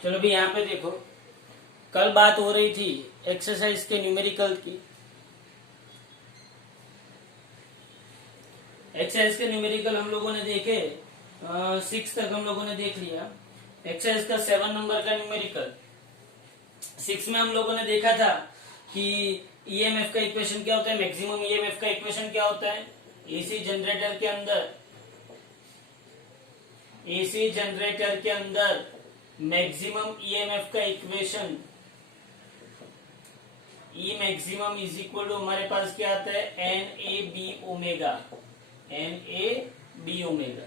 चलो भी यहाँ पे देखो, कल बात हो रही थी एक्सरसाइज के न्यूमेरिकल की। एक्सरसाइज के न्यूमेरिकल हम लोगों ने देखे, 6 तक हम लोगों ने देख लिया। एक्सरसाइज का 7 नंबर का न्यूमेरिकल 6 में हम लोगों ने देखा था कि ईएमएफ का इक्वेशन क्या होता है, मैक्सिमम ईएमएफ का इक्वेशन क्या होता है। एसी जनरेटर के अंदर मैक्सिमम ईएमएफ का equation E maximum is equal to हमारे पास क्या आता है, एन ए बी ओमेगा,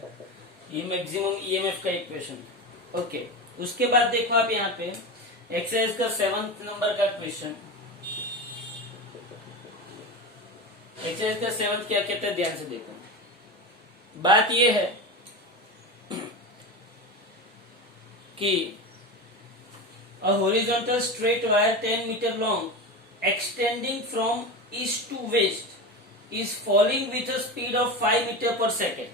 ये मैक्सिमम ईएमएफ का इक्वेशन। ओके, उसके बाद देखो आप यहाँ पे एक्सरसाइज का 7 नंबर का क्वेश्चन। एक्सरसाइज का 7 क्या कहता है, ध्यान से देखो। बात ये है कि a horizontal straight wire 10 meter long extending from east to west is falling with a speed of 5 meter per second.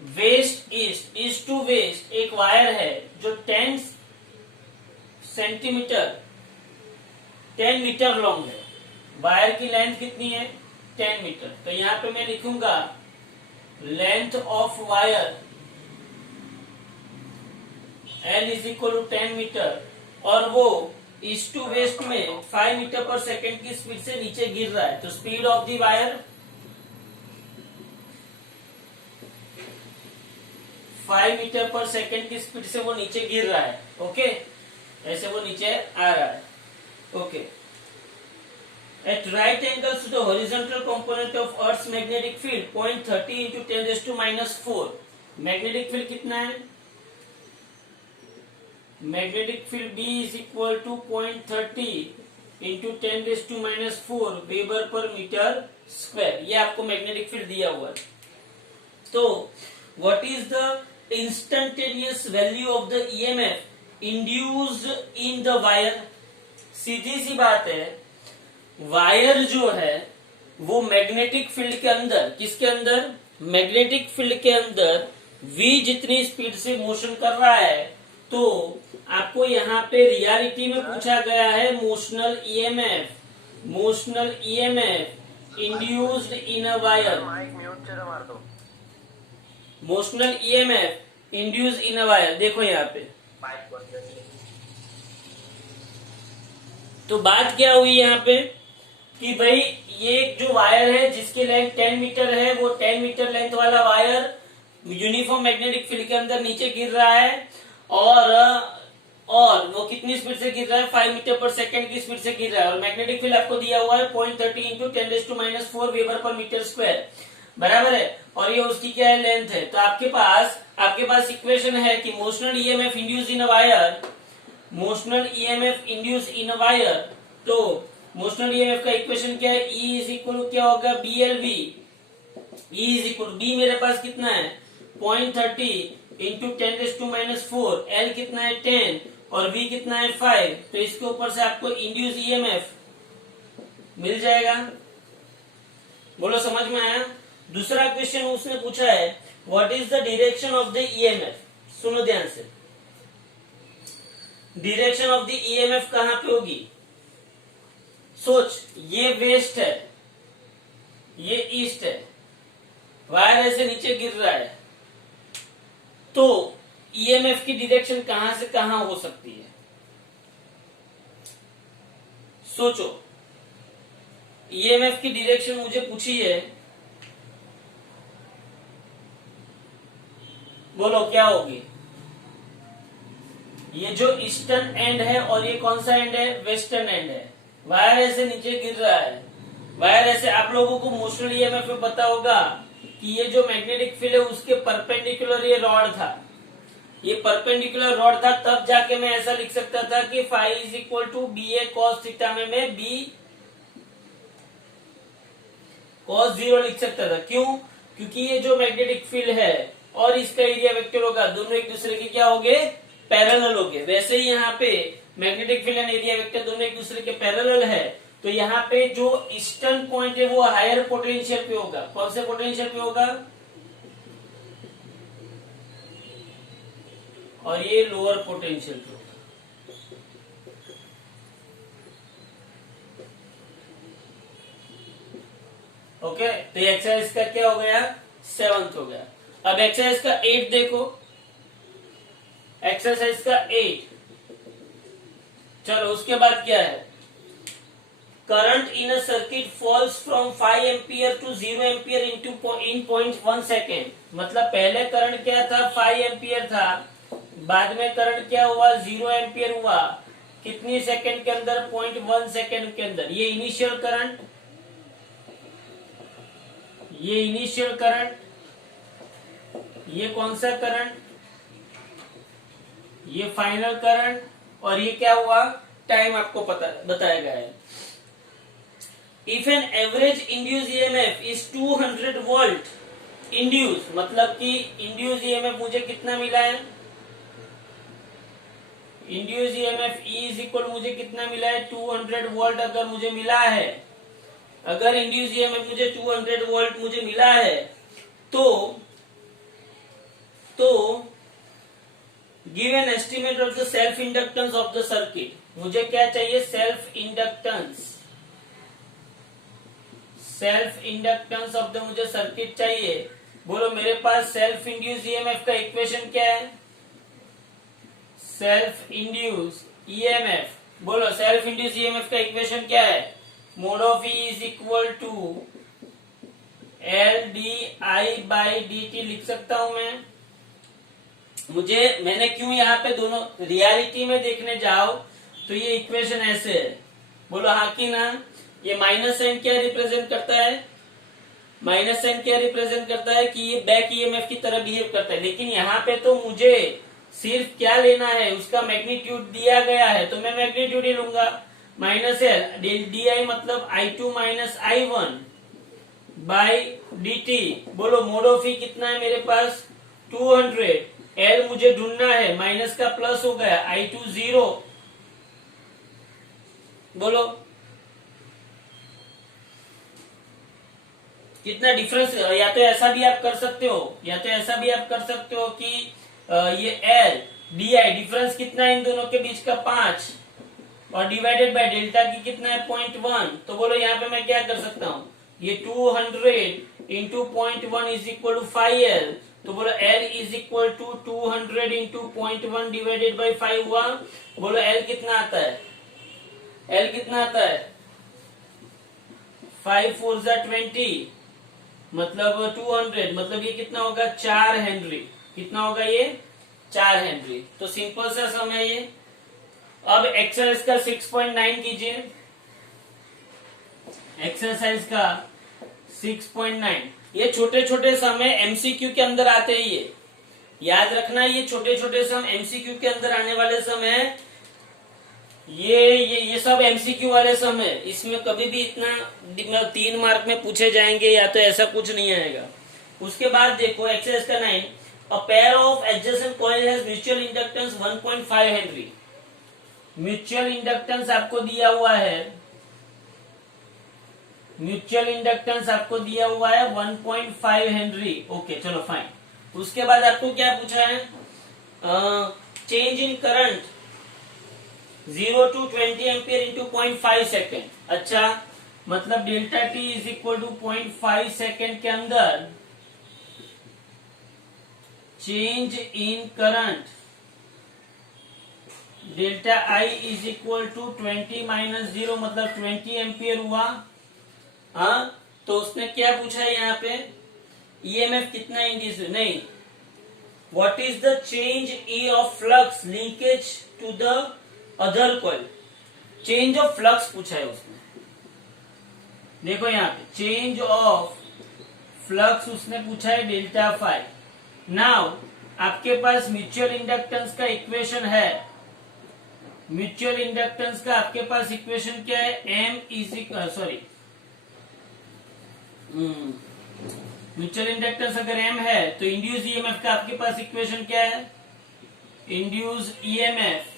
West east to west एक वायर है जो 10 मीटर लॉन्ग है। वायर की लेंथ कितनी है, 10 मीटर। तो यहां पे मैं लिखूंगा length of wire L is equal to 10 metre, और वो ईस्ट टू वेस्ट में 5 मीटर पर सेकेंड की स्पीड से नीचे गिर रहा है। तो speed of the wire 5 metre per second की स्पीड से वो नीचे गिर रहा है। ओके, ऐसे वो नीचे आ रहा है। Okay, at right angles to the horizontal component of earth's magnetic field 0.30 into 10⁻⁴। Magnetic field कितना है, magnetic field B is equal to 0.30 into 10⁻⁴ weber per metre square. ये आपको मैग्नेटिक फील्ड दिया हुआ है। तो what is the instantaneous value of the EMF induced in the wire. सीधी सी बात है, वायर जो है वो मैग्नेटिक फील्ड के अंदर, किसके अंदर, मैग्नेटिक फील्ड के अंदर V जितनी स्पीड से मोशन कर रहा है। तो आपको यहाँ पे रियलिटी में पूछा गया है motional EMF induced in a wire, motional EMF induced in a wire. देखो यहाँ पे तो बात क्या हुई यहाँ पे कि भाई ये जो वायर है जिसकी लेंथ 10 मीटर है, वो 10 मीटर लेंथ वाला वायर यूनिफॉर्म मैग्नेटिक फील्ड के अंदर नीचे गिर रहा है, और वो कितनी स्पीड से गिर रहा है, 5 मीटर पर सेकेंड की स्पीड से गिर रहा है। और मैग्नेटिक फील्ड आपको दिया हुआ है 0.30 into 10⁻⁴ weber per metre square, बराबर है। और ये उसकी क्या है, लेंथ है। तो आपके पास इक्वेशन है कि motional EMF induce in a wire, motional EMF induce in a wire. तो मोशनल ईएमएफ का इक्वेशन क्या है, E इज इक्वल टू क्या होगा, BLV। E is equal B मेरे पास कितना है 0.30 इंटू 10⁻⁴, L कितना है 10 और V कितना है 5। तो इसके ऊपर से आपको इंड्यूस ईएमएफ मिल जाएगा। बोलो समझ में आया। दूसरा क्वेश्चन उसने पूछा है what is the direction of the EMF. सुनो ध्यान से, डायरेक्शन ऑफ द ईएमएफ कहां पे होगी। सोच, ये वेस्ट है, ये ईस्ट है, वायर ऐसे नीचे गिर रहा है, तो ईएमएफ की डायरेक्शन कहां से कहां हो सकती है। सोचो, ईएमएफ की डायरेक्शन मुझे पूछी है, बोलो क्या होगी। ये जो ईस्टर्न एंड है और ये कौन सा एंड है, वेस्टर्न एंड है। वायर ऐसे नीचे गिर रहा है, वायर ऐसे, आप लोगों को मोशनल ईएमएफ में पता होगा कि ये जो मैग्नेटिक फील्ड है उसके परपेंडिकुलर ये रॉड था, ये परपेंडिकुलर रॉड था, तब जाके मैं ऐसा लिख सकता था कि phi is equal to BA cos theta में मैं B cos 0 लिख सकता था। क्यों, क्योंकि ये जो मैग्नेटिक फील्ड है और इसका एरिया वेक्टर होगा, दोनों एक दूसरे के क्या होंगे, पैरेलल होंगे। वैसे ही यहाँ पे magnetic field and area vector दोनों एक दूसरे के पैरेलल है। तो यहाँ पे जो ईस्टर्न पॉइंट है वो हायर पोटेंशियल पे होगा। कौन से पोटेंशियल पे होगा, और ये लोअर पोटेंशियल पे होगा। ओके, तो एक्सरसाइज का क्या हो गया, 7th हो गया। अब एक्सरसाइज का 8 देखो, एक्सरसाइज का 8। चलो उसके बाद क्या है, current in a circuit falls from 5 ampere to 0 ampere in 0.1 second. मतलब पहले करंट क्या था, 5 एम्पियर था, बाद में करंट क्या हुआ, 0 एम्पियर हुआ। कितनी सेकेंड के अंदर, 0.1 सेकेंड के अंदर। ये इनिशियल करंट, ये इनिशियल करंट, ये कौन सा करंट, ये फाइनल करंट, और ये क्या हुआ, टाइम आपको पता बताया गया है। If an average induce EMF is 200 volt induce, मतलब कि इंड्यूस ईएमएफ मुझे कितना मिला है, इंड्यूस ईएमएफ इज इक्वल मुझे कितना मिला है, 200 वोल्ट अगर मुझे मिला है, अगर इंड्यूस ईएमएफ मुझे 200 वोल्ट मुझे मिला है, तो give an estimate of the self inductance of the circuit. मुझे क्या चाहिए, self inductance, self inductance of the मुझे सर्किट चाहिए। बोलो मेरे पास सेल्फ इंड्यूस ईएमएफ का इक्वेशन क्या है, सेल्फ इंड्यूस ईएमएफ, बोलो सेल्फ इंड्यूस ईएमएफ का इक्वेशन क्या है, mod of E is equal to L D I by D T लिख सकता हूं मैं। मैंने क्यों यहाँ पे दोनों रियलिटी में देखने जाओ तो ये इक्वेशन ऐसे है, बोलो हाँ कि ना। ये माइनस साइन क्या रिप्रेजेंट करता है, माइनस साइन क्या रिप्रेजेंट करता है कि ये बैक ईएमएफ की तरह बिहेव करता है। लेकिन यहाँ पे तो मुझे सिर्फ क्या लेना है, उसका मैग्नीट्यूड दिया गया है, तो मैं मैग्नीट्यूड ही लूंगा, माइनस एल डी आई, मतलब I2 minus I1 by D T. बोलो मोड ऑफ ई कितना है मेरे पास, 200, एल मुझे ढूंढना है, माइनस का प्लस हो गया, I2 0। बोलो कितना डिफरेंस। या तो ऐसा भी आप कर सकते हो, या तो ऐसा भी आप कर सकते हो कि ये एल डी आई डिफरेंस कितना है इन दोनों के बीच का, 5, और डिवाइडेड बाय डेल्टा की कितना है, 0.1। तो बोलो यहाँ पे मैं क्या कर सकता हूँ, ये 200 into 0.1 is equal to 5L। तो बोलो L is equal to 200 into 0.1 divided by 5 हुआ। बोलो L कितना आता है, L कितना आता है, 5 4 जा 20, मतलब 200, मतलब ये कितना होगा, 4 हेनरी। कितना होगा ये, 4 हेनरी। तो सिंपल सा सम है ये। अब एक्सरसाइज का 6.9 कीजिए, एक्सरसाइज का 6.9। ये छोटे छोटे सम है, एमसीक्यू के अंदर आते ही, ये याद रखना, ये छोटे छोटे सम एमसीक्यू के अंदर आने वाले सम है। ये सब एमसीक्यू वाले सम है, इसमें कभी भी इतना 3 मार्क में पूछे जाएंगे या तो ऐसा कुछ नहीं आएगा। उसके बाद देखो एक्सरसाइज का 9, a pair of adjacent coil has mutual inductance 1.5 Henry. Mutual inductance आपको दिया हुआ है, म्यूचुअल इंडक्टेंस आपको दिया हुआ है 1.5 हेनरी। ओके चलो फाइन। उसके बाद आपको क्या पूछा है, change in current 0 to 20 ampere into 0.5 सेकेंड। अच्छा, मतलब delta T is equal to 0.5 second के अंदर change in current delta I is equal to 20 minus 0, मतलब 20 एम्पियर हुआ। हाँ, तो उसने क्या पूछा है यहाँ पे, ईएमएफ कितना इंड्यूस, नहीं, what is the change E of flux linkage to the other coil. Change of flux पूछा है उसने। देखो यहाँ पे चेंज ऑफ फ्लक्स उसने पूछा है डेल्टा फाई। नाउ आपके पास म्यूचुअल इंडक्टेंस का इक्वेशन है, म्यूचुअल इंडक्टेंस का आपके पास इक्वेशन क्या है, M is sorry mutual inductance अगर एम है तो इंड्यूस ईएमएफ का आपके पास इक्वेशन क्या है, induce EMF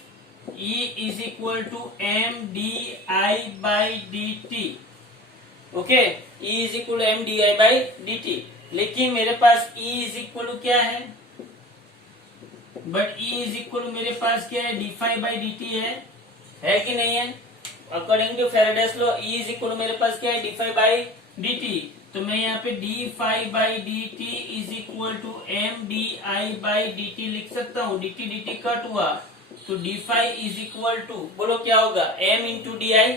E is equal to M D I by D T. Okay, E is equal M D I by D T. लेकिन मेरे पास E इज इक्वल टू क्या है, बट E इज इक्वल मेरे पास क्या है, D phi by D T है कि नहीं है? According to Faraday's law E is equal मेरे पास क्या है, D phi by D T. तो मैं यहाँ पे D phi by D T is equal to M D I by D T लिख सकता हूँ। डी टी कट हुआ तो D phi is equal to, बोलो क्या होगा, M into D I.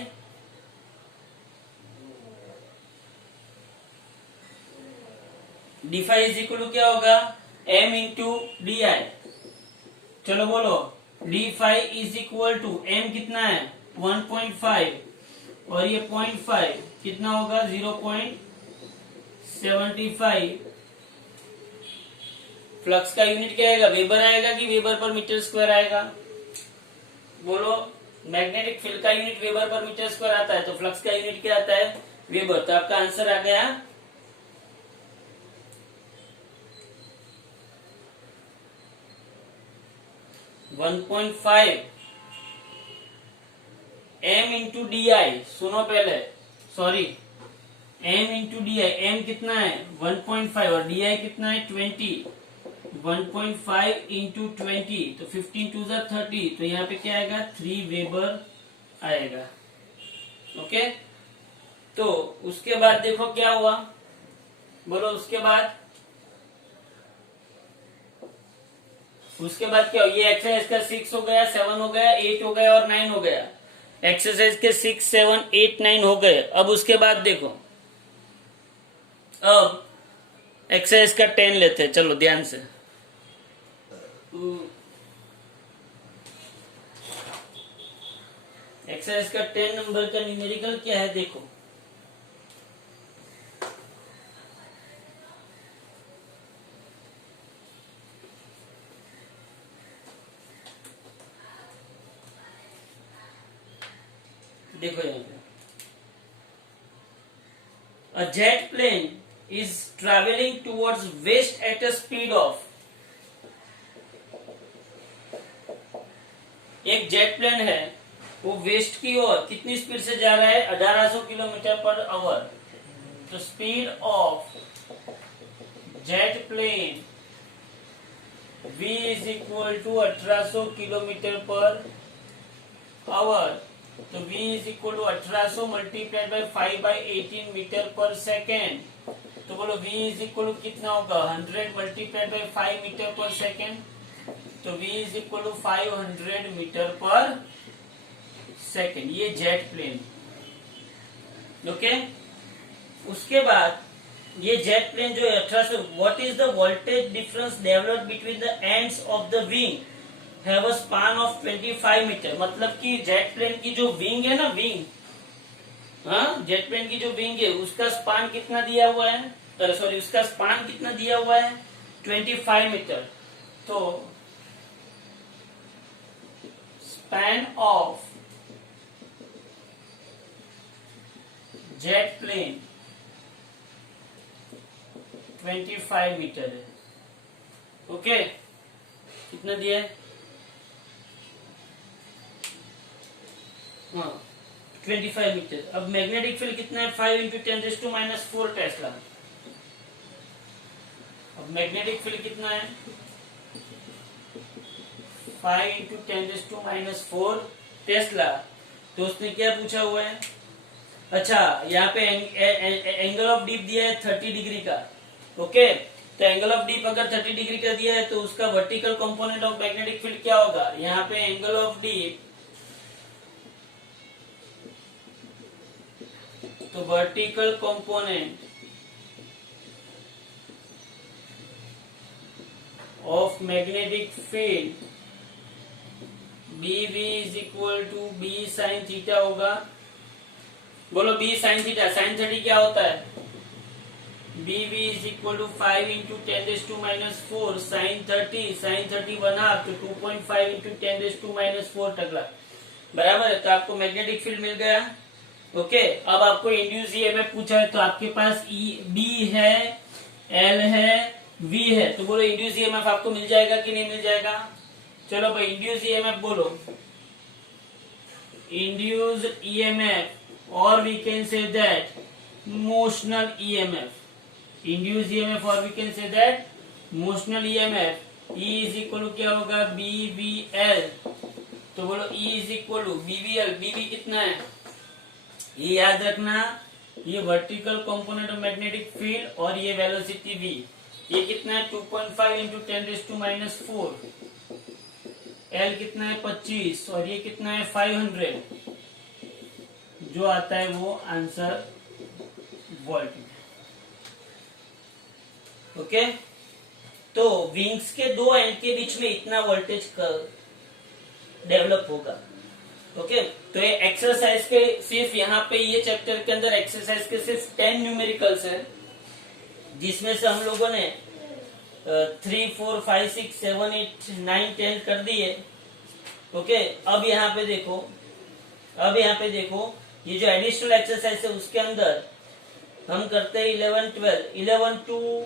D phi is equal to क्या होगा, एम इंटू डी आई। चलो बोलो, D phi is equal to M कितना है 1.5 और ये 0.5 कितना होगा 0.75। फ्लक्स का यूनिट क्या आएगा, वेबर आएगा कि वेबर पर मीटर स्क्वायर आएगा? बोलो, मैग्नेटिक फील्ड का unit weber per metre square आता है, तो फ्लक्स का यूनिट क्या आता है, वेबर। तो आपका आंसर आ गया 1.5 एम इंटू डी आई। सुनो पहले, sorry, M into D I, M कितना है 1.5 और डी आई कितना है 20। 1.5 इंटू 20 तो 15 टू 30, तो यहाँ पे क्या आएगा 3 वेबर आएगा। ओके, तो उसके बाद देखो क्या हुआ, बोलो उसके बाद क्या हो? ये एक्सरसाइज का 6 हो गया, 7 हो गया, 8 हो गया और 9 हो गया। एक्सरसाइज के 6, 7, 8, 9 हो गए। अब उसके बाद देखो, अब एक्सरसाइज का 10 लेते हैं, चलो ध्यान से। एक्सरसाइज का 10 नंबर का न्यूमेरिकल क्या है, देखो। देखो यहाँ पे, a jet plane is traveling towards west at a speed of, एक जेट प्लेन है वो वेस्ट की ओर कितनी स्पीड से जा रहा है, 1800 किलोमीटर पर आवर। तो speed of jet plane v is equal to 1800 kilometre per hour. तो v is equal to 1800 multiplied by 5 by 18 metre per second. तो बोलो v इज इक्वल टू कितना होगा, 100 multiplied by 5 metre per second. तो v is equal to 500 metre per second. ये jet plane, okay. उसके बाद ये जेट प्लेन जो है 1800, what is the voltage difference developed between the ends of the wing have a span of 25 metre. मतलब कि jet plane की जो विंग है ना, विंग, हाँ, जेट प्लेन की जो विंग है उसका स्पान कितना दिया हुआ है, सॉरी, उसका स्पान कितना दिया हुआ है 25 मीटर। तो span of jet plane 25 metre है, ओके। कितना दिया है, हाँ 25 मीटर। अब मैग्नेटिक फील्ड कितना है, 5 इंटू 10⁻⁴ टेस्ला। अब मैग्नेटिक फील्ड कितना है, 5 इंटू 10⁻⁴ टेस्ला। तो उसने क्या पूछा हुआ है, अच्छा यहाँ पे एंगल ऑफ डीप दिया है 30 डिग्री का, ओके। तो एंगल ऑफ डीप अगर 30 डिग्री का दिया है तो उसका vertical component of magnetic field क्या होगा, यहाँ पे एंगल ऑफ डीप, तो vertical component of magnetic field BV is equal to B sine theta होगा। बोलो B साइन थीटा, साइन 30 क्या होता है, BV is equal to 5 into 10⁻⁴ sine 30, sine 30 1/2 तो 2.5 इंटू 10⁻⁴ टकला, बराबर है। तो आपको मैग्नेटिक फील्ड मिल गया, ओके। अब आपको इंड्यूस ईएमएफ पूछा है, तो आपके पास B है, L है, V है। तो बोलो इंड्यूस ईएमएफ आपको मिल जाएगा कि नहीं मिल जाएगा? चलो भाई, इंड्यूस ईएमएफ बोलो, इंड्यूस्ड ईएमएफ, और we can say that motional EMF. Induce EMF और we can say that motional EMF E is equal क्या होगा, BVL। तो बोलो E is equal to BVL। BV कितना है, ये याद रखना, ये vertical component of magnetic field और ये वेलोसिटी V। ये कितना है 2.5 इंटू 10⁻⁻⁴। L कितना है 25 और ये कितना है 500। जो आता है वो आंसर वोल्ट में। ओके, तो विंग्स के दो एंड के बीच में इतना वोल्टेज डेवलप होगा। ओके, तो ये एक्सरसाइज के सिर्फ यहाँ पे ये चैप्टर के अंदर एक्सरसाइज के सिर्फ 10 न्यूमेरिकल्स है, जिसमें से हम लोगों ने 3, 4, 5, 6, 7, 8, 9, 10 कर दिए। ओके, अब यहाँ पे देखो, ये जो एडिशनल एक्सरसाइज है उसके अंदर हम करते हैं 11, 12, 11 to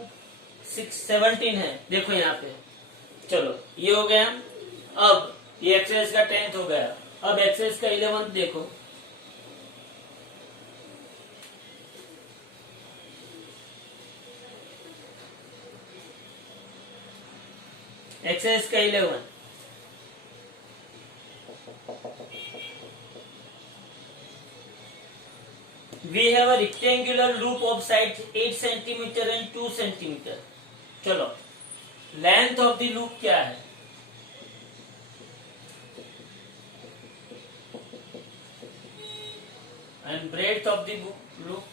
6, 17 है। देखो यहाँ पे, चलो ये हो गया। अब ये एक्सरसाइज का 10th हो गया। अब एक्सरसाइज का 11th देखो। एक्सरसाइज का 11, we have a rectangular loop of sides 8 centimeter and 2 centimeter। चलो, लेंथ ऑफ द लूप क्या है, and breadth of the loop.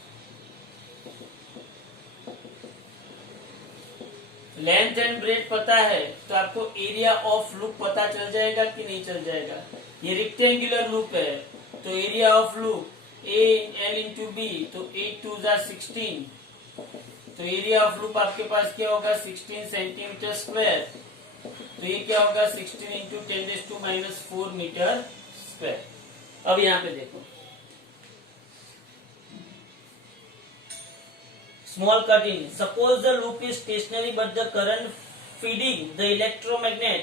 Length and breadth पता है तो आपको एरिया ऑफ लूप पता चल जाएगा कि नहीं चल जाएगा। ये रेक्टेंगुलर लूप है तो area of loop A/L into B, तो 8 2 16। तो एरिया ऑफ लूप आपके पास क्या होगा 16 सेंटीमीटर स्क्वायर। तो ये क्या होगा 16 इंटू 10⁻⁻⁴ मीटर स्क्वायर। अब यहाँ पे देखो, small cutting. Suppose the loop is stationary but the current feeding the electromagnet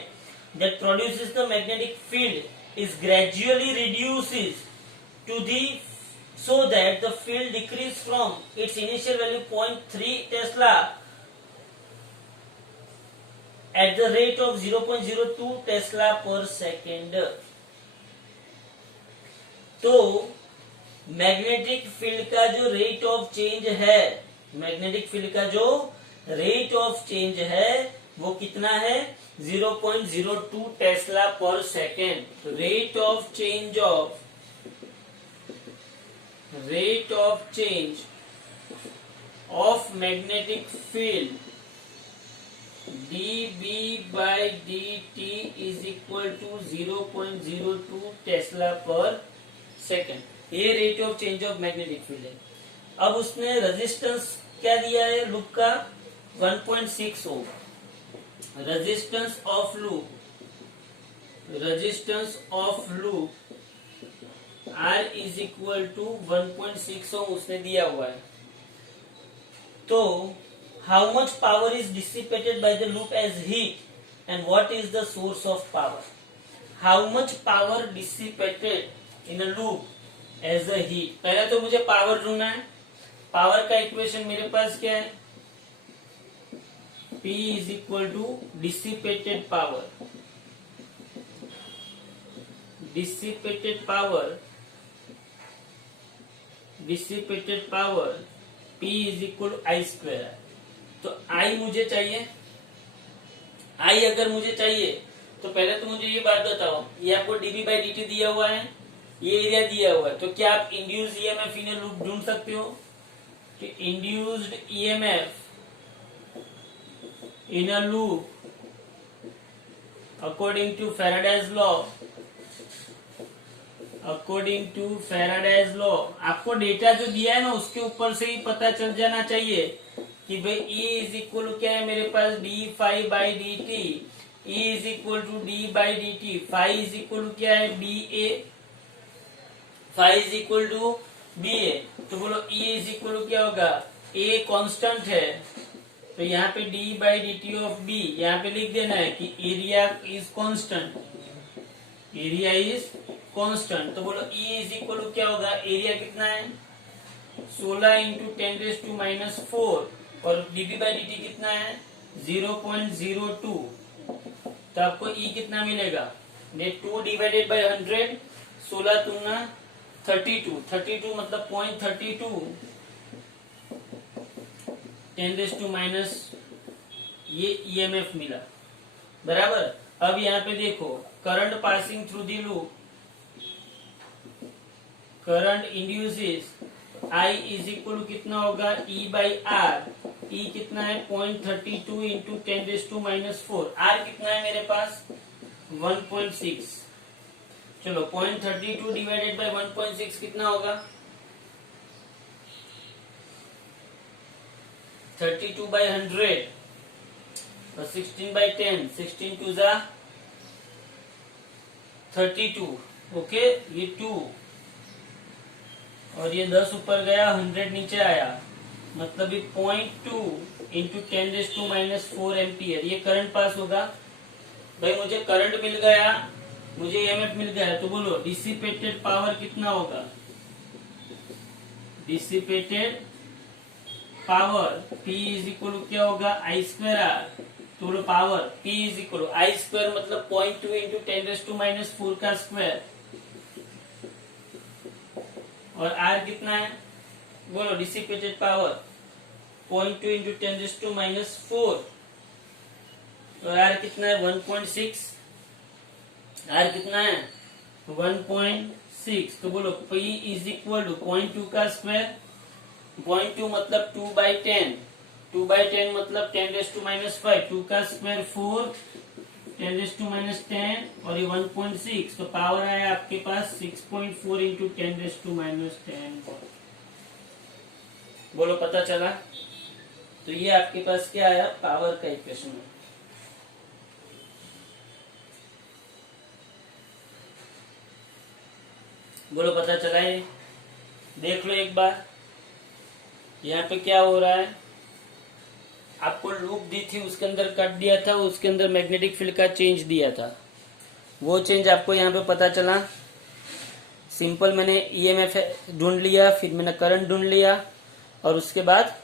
that produces the magnetic field is gradually reduces to the so that the field decrease from its initial value 0.3 Tesla at the rate of 0.02 Tesla per second। तो magnetic field का जो rate of change है, magnetic field का जो rate of change है वो कितना है 0.02 टेस्ला पर second. Rate of change of magnetic field dB by dt is equal to 0.02 Tesla पर सेकेंड। ये rate of change of magnetic field है। अब उसने रेजिस्टेंस क्या दिया है लूप का 1.6 ohm. Resistance of loop R is equal to 1.6 ohm उसने दिया हुआ है। तो how much power is dissipated by the loop as heat and what is the source of power. How much power dissipated in a loop as a heat. पहले तो मुझे power ढूंढना है। पावर का इक्वेशन मेरे पास क्या है, P is equal to dissipated power. Dissipated power P is equal to I square. तो I मुझे चाहिए, I अगर मुझे चाहिए तो पहले तो मुझे ये बात बताओ, ये आपको dB by dt दिया हुआ है, ये एरिया दिया हुआ है, तो क्या आप इंड्यूस्ड ईएमएफ इन लूप ढूंढ सकते हो कि induced EMF in a loop according to Faraday's law आपको डेटा जो दिया है ना उसके ऊपर से ही पता चल जाना चाहिए कि भाई E इज इक्वल टू क्या है मेरे पास d∅ by dt। E is equal to d by dt। Phi is equal to क्या है BA। Phi is equal to BA। तो बोलो E इज इक्वल टू क्या होगा, A कांस्टेंट है तो यहाँ पे d by dt of B यहाँ पे लिख देना है कि एरिया इज कांस्टेंट। तो बोलो E इज इक्वल टू क्या होगा, एरिया कितना है 16 इंटू 10⁻⁴ और dB बाई dt कितना है 0.02। तो आपको ई कितना मिलेगा, ये 2 डिवाइडेड बाई 100, 16 दूना 32, 32 मतलब 0.32 10⁻⁻, ये ईएमएफ मिला। बराबर। अब यहाँ पे देखो, current passing through the loop, current induces I is equal to कितना होगा, ई बाई आर। ई कितना है 0.32 इंटू 10⁻⁴। आर कितना है मेरे पास 1.6। चलो 0.32 डिवाइडेड बाई 1.6 कितना होगा, 32 बाई 100 और 16 बाई 10, 16 टू जा 32। ओके, ये 2 और ये 10 ऊपर गया, 100 नीचे आया, मतलब ये 0.2 इंटू 10⁻⁴ एम्पियर ये करंट पास होगा। भाई मुझे करंट मिल गया, मुझे ईएमएफ मिल गया, तो बोलो डिसिपेटेड पावर कितना होगा, dissipated power P is equal to क्या होगा, I²R। तो बोलो power P is equal to I² मतलब 0.2 इंटू 10⁻⁴ का स्क्वायर, और R कितना है, बोलो डिसिपेटेड पावर 0.2 इंटू 10⁻⁴, और R कितना है 1.6। R कितना है 1.6। तो बोलो P इज इक्वल टू 0.2 का स्क्वायर, 0.2 मतलब 2/10, 2/10 मतलब 10⁻⁵, 2 का स्क्वायर 4, 10⁻⁻10 और ये 1.6, तो पावर आया आपके पास 6.4 इंटू 10⁻⁻10। बोलो पता चला। तो ये आपके पास क्या आया, पावर का इक्वेशन है। बोलो पता चला है। देख लो एक बार यहाँ पे क्या हो रहा है, आपको लूप दी थी, उसके अंदर कट दिया था, उसके अंदर मैग्नेटिक फील्ड का चेंज दिया था, वो चेंज आपको यहाँ पे पता चला। सिंपल मैंने ईएमएफ ढूंढ लिया, फिर मैंने करंट ढूंढ लिया, और उसके बाद